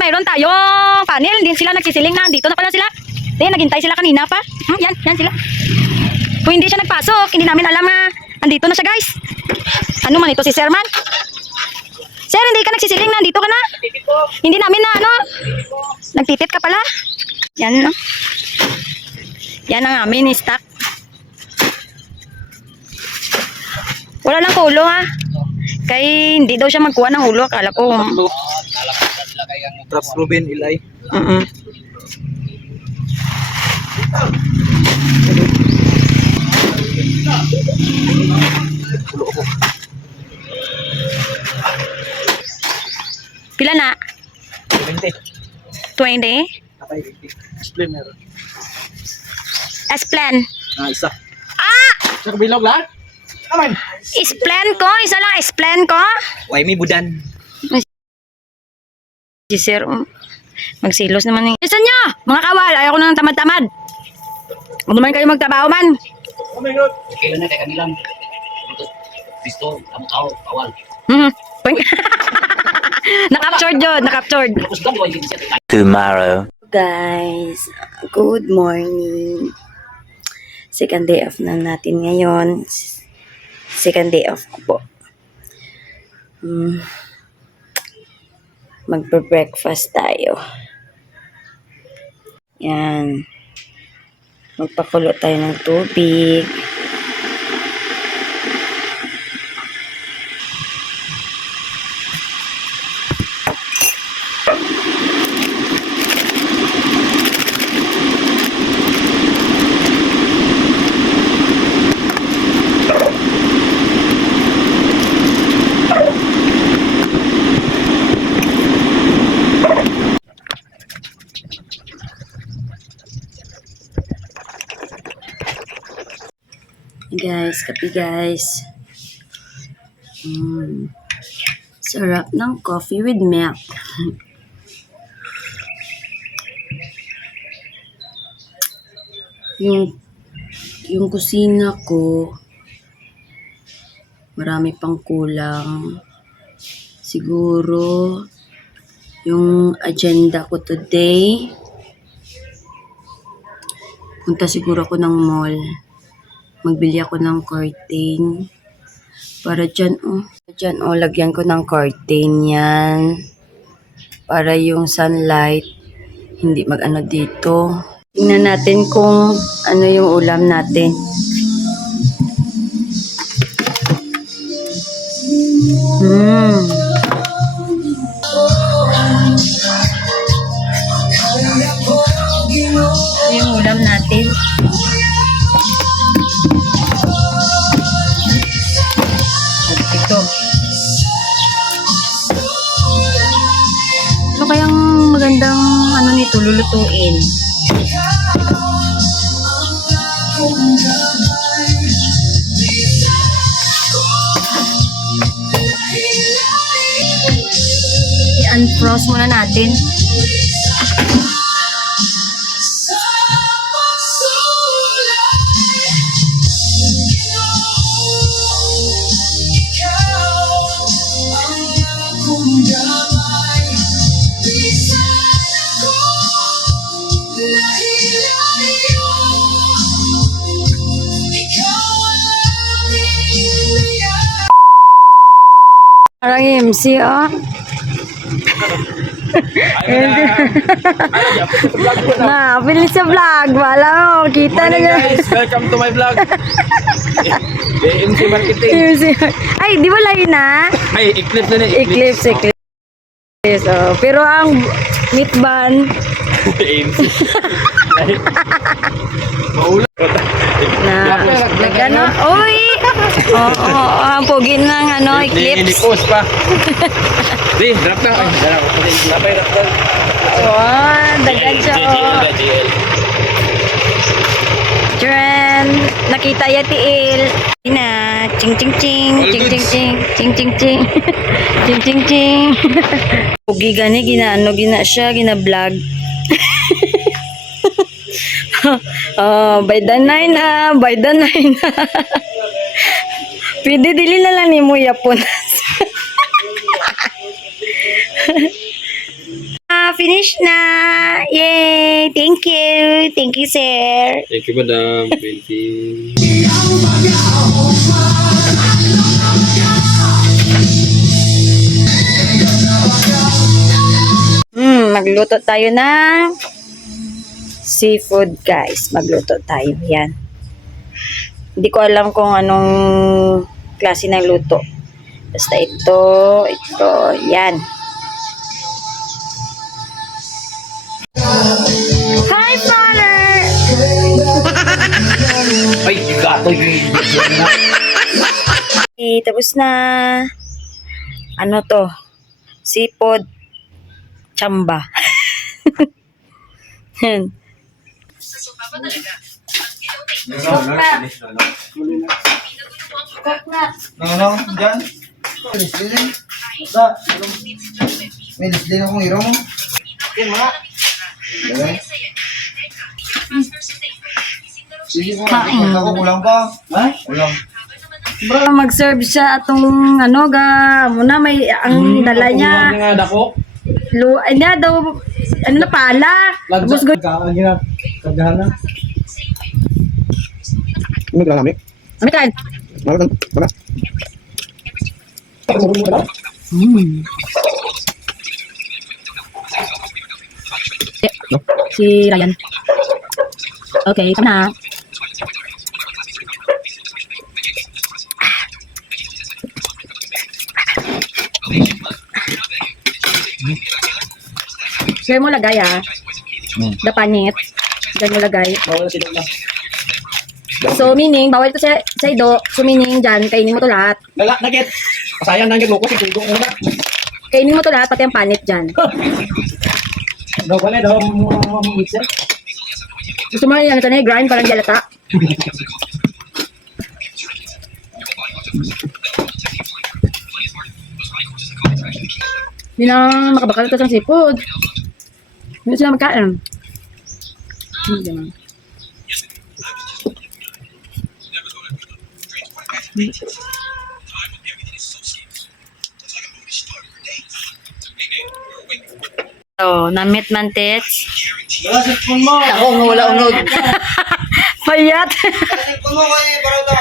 mayroon tayong panel. Hindi sila nagsisiling na. Dito na pala sila. Naghintay sila kanina pa. Yan sila. Kung hindi siya nagpasok, hindi namin alam na andito na siya, guys. Ano man ito si Sir man? Sir, hindi ka nagsisiling na. Andito ka na. Hindi namin na ano. Nagtitit ka pala. Yan, no? Yan ang amin stock. Wala lang kulo, ha? Kaya hindi daw siya magkuha ng ulo. Akala ko. Traps Ruben, Ilay. Pila na? 20. 20? Kapay 20. Explain meron. S-plan. Isa. Ah! Sa kabilog lahat? Naman. S-plan ko? Isa lang S-plan ko? Why may budan? Si Sir, magsilos naman yung... Isa nyo! Mga kawal, ayaw ko na ng tamad-tamad. Kung naman kayo magtrabaho man. Oh my God. Kaya na kaya kanilang Kristo, tao, awal. Nakaptured yun, nakaptured. Tomorrow. Guys, good morning. Second day off na natin ngayon. Second day off ko po. Magpe-breakfast tayo. Yan. Magpakulo tayo ng tubig. Guys, kape guys. Sarap ng coffee with milk. yung kusina ko, marami pang kulang. Siguro, yung agenda ko today, punta siguro ako ng mall. Magbili ako ng curtain. Para dyan, lagyan ko ng curtain yan. Para yung sunlight, hindi mag-ano dito. Tingnan natin kung ano yung ulam natin. Ito yung ulam natin. Ito. Ano kayang magandang ano nito lulutuin? I-unfrost muna natin. Parang MC, oh. Bilis sa vlog. Wala mo, kita na niya. Guys, welcome to my vlog. MC Marketing. Ay, di ba layo na? Ay, Eclipse na na. Eclipse. Oh, pero ang meat bun MC. Maulan. nagano? Uy! Ang pogi ng ano, Eclipse. Hindi-post pa. Di, drop lang. Lapay, drop lang. Dagan siya. JL. Jen, nakita ya tiil. Ina, ching ching ching, ching ching ching, ching ching ching, ching ching ching. Pogi gani ginaano gina siya, gina-vlog. By the nine ha, by the nine ha. Pwede dili na lang ni mo yapon. finish na. Yay! Thank you. Thank you, sir. Thank you, madam. Thank you. Magluto tayo ng seafood, guys. Magluto tayo. Yan. Hindi ko alam kung anong klase ng luto. Basta ito, yan. Hi, father! Ay, gato yun. Tapos na. Ano to? Seafood chamba. Yan. Ano, dyan? Lisli. Da, may lisli na kung hiro mo. Okay, mga. Okay. Sige mo, ako kulang pa. Ha? Kulang. Bro, mag-serve siya atong ano ga, muna may ang dala niya. Nga dako. Ay na daw, ano na pala. Tapos go. Kagahan na. Ano ka namin? Amit kan? Ano ka? Si Ryan. Okay, come na. Share mo lagay Dapanit. Diyan mo lagay. So meaning, bawal ito sa ido. So meaning, dyan, kainin mo to lahat. Lala, nagit. Sayang nang mo ko si Kugo muna. Kainin mo to lahat, pati ang panit dyan. Daw pala daw mixer. Gusto mo yan, ito na grind, parang jalata. Hindi na makabakal ito sa seafood. Hindi sila magkain. Hindi naman. Oh, namit man tits. Ako, wala unod. Payat. Kung mo kayo, parang daw.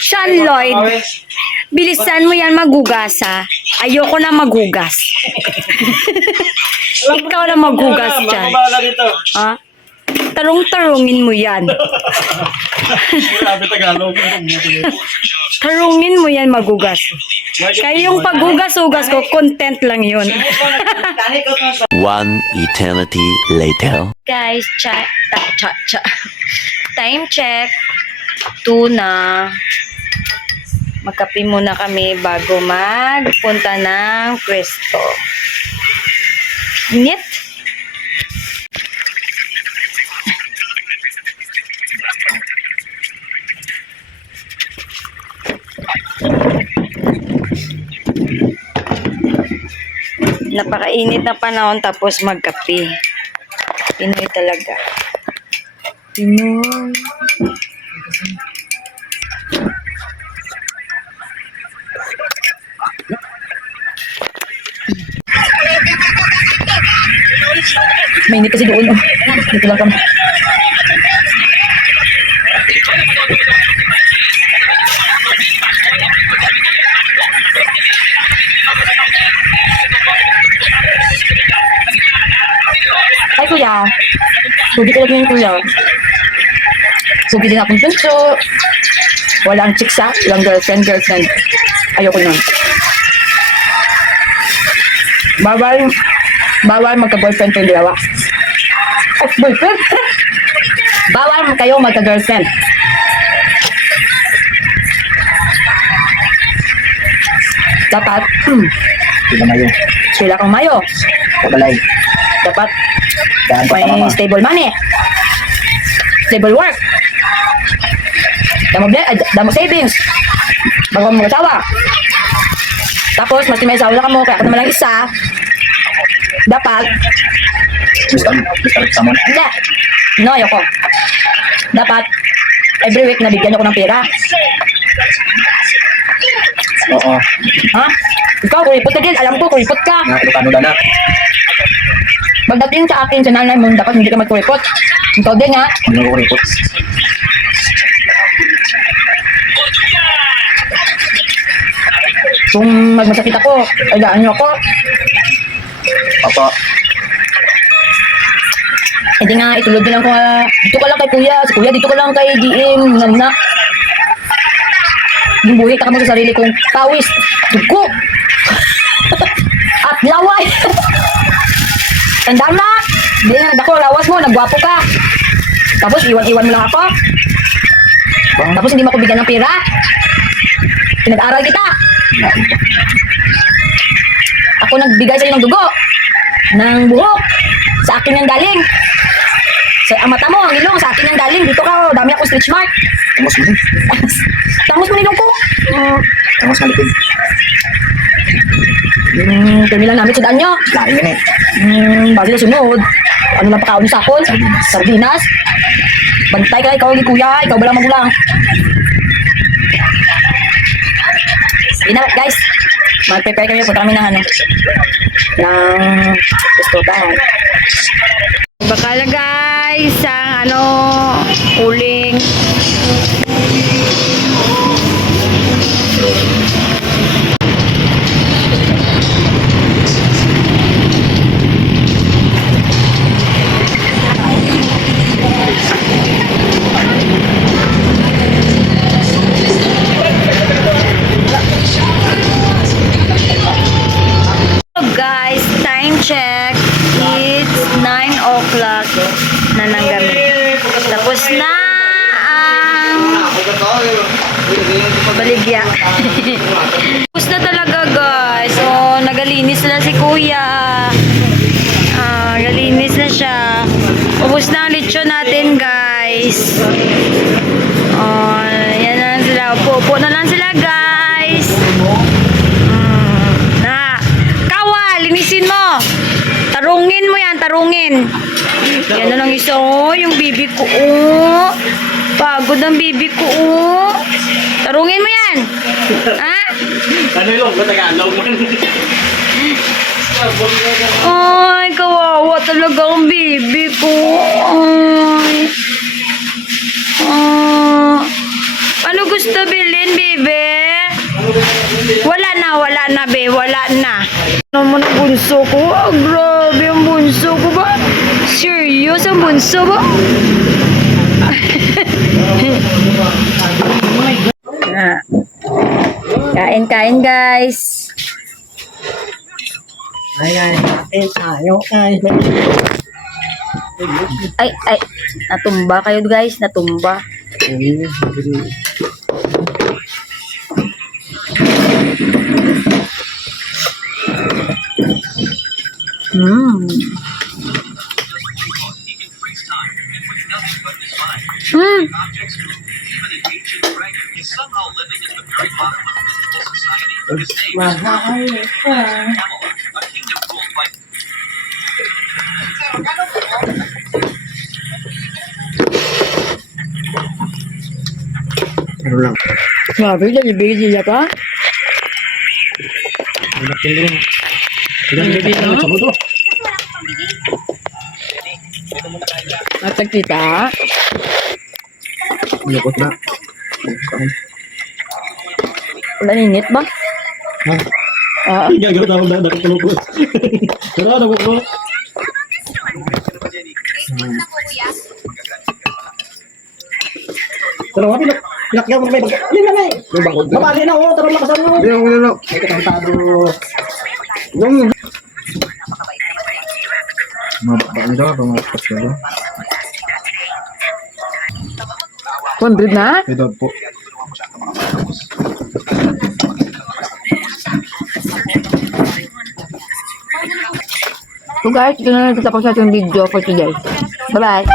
Sean Lloyd, bilisan mo yan magugas ha. Ayoko na magugas. Ikaw na magugas dyan. Mabala dito. Ha? Tarong-tarungin mo yan. Grabe Tagalog. Tarungin mo yan magugas. Kaya yung paghugas-hugas ko, content lang yun. One eternity later. Guys, time check. 2 na. Magkape muna kami bago magpunta ng pwesto. Init. Napakainit na panahon tapos magkape. Pinoy talaga. Pinoy. Mainit kasi doon. Dito lang kami. Ay, kuya. Sugi talaga yun, kuya. Sugi din akong punso. Walang chicks, walang girlfriend. Ayoko nun. Bawal magka-boyfriend kayong dalawa. Ay, boyfriend? Bawal kayo magka-girlfriend. Dapat, sila kang mayo. Dapat, may stable money. Stable work. Damo savings. Bago mo mag-asawa. Tapos, mas may asawa na ka mo, kaya ako naman lang isa. Dapat, hindi. No, ayoko. Dapat, every week nabigyan ako ng pera. Oo. Ha? Ikaw, kuripot ka din. Alam ko, kuripot ka. Nga, Ilocano na na. Pagdating sa akin, sa nanay mo, dapat hindi ka magkuripot. Ikaw din, ha? Hindi ako kuripot. Kung magmasakit ako, alagaan niyo ako. Papa. Hindi nga, itulog din lang ko, dito ka lang kay kuya. Si kuya, dito ka lang kay GM. Nana. Yung buhay ka mo sa sarili kong pawis, dugo, at laway. Tandaan na, hindi na nagdako, lawas mo, nagwapo ka. Tapos iwan-iwan mo lang ako. Tapos hindi mo ako bigyan ng pera. Pinag-aral kita. Ako nagbigay sa'yo ng dugo, ng buhok. Sa akin yung galing. Ang mata mo, ang ilong, sa akin yung galing. Dito ka, oh, dami ako stretch mark. Tamos mo rin. Tamos mo nilong ko. Tamos malipid. Kami lang namin sudaan nyo. Lain yan eh. Bago na sunod. Ano lang pakaon sa akon? Sardinas. Bantay ka, ikaw ang kuya. Ikaw ba lang magulang? Sige na, guys. Mag-prepare kami. Punta kami ng ano. Ng istotan. Bakala guys, ang ano, uling. Guys, time check. It's 9 o'clock na ng gabi. Tapos na ang baligya. Tapos na talaga guys. So, nagalinis na si kuya. Galinis na siya. Ubus na ang lechon natin guys. Yan na lang sila. Upo na lang sila guys. Linisin mo. Tarungin mo yan, tarungin. Yan na lang isa, oh. Yung bibi ko, oh. Pagod ang bibi ko, oh. Tarungin mo yan. Ha? Ano yung Tagalog man? Ay, kawawa talaga ang bibi ko. Ay. Ano gusto bilhin, bibi? Wala na, be. Wala na. Naman ang bunso ko. Grabe ang bunso ko ba? Serious ang bunso ba? Kain guys. Kain tayo, kain. Ay, natumba kayo guys, natumba. Ano lang. Sabi, busy ya ka? Matag kita. Lukot na. Wala ningit ba? Hindi agad ako na nakapulupos. Pero ano ko? Pero wala pinakyaw mo may bagay. Alin na ngay. Mabali na oh, tara lakasan mo. Hindi ako nilo. May kakantado. Yung mabaan daw, pangalapas ka daw. 100 na? Ito po. So guys, ito na lang tatapos natin yung video for today. Bye-bye!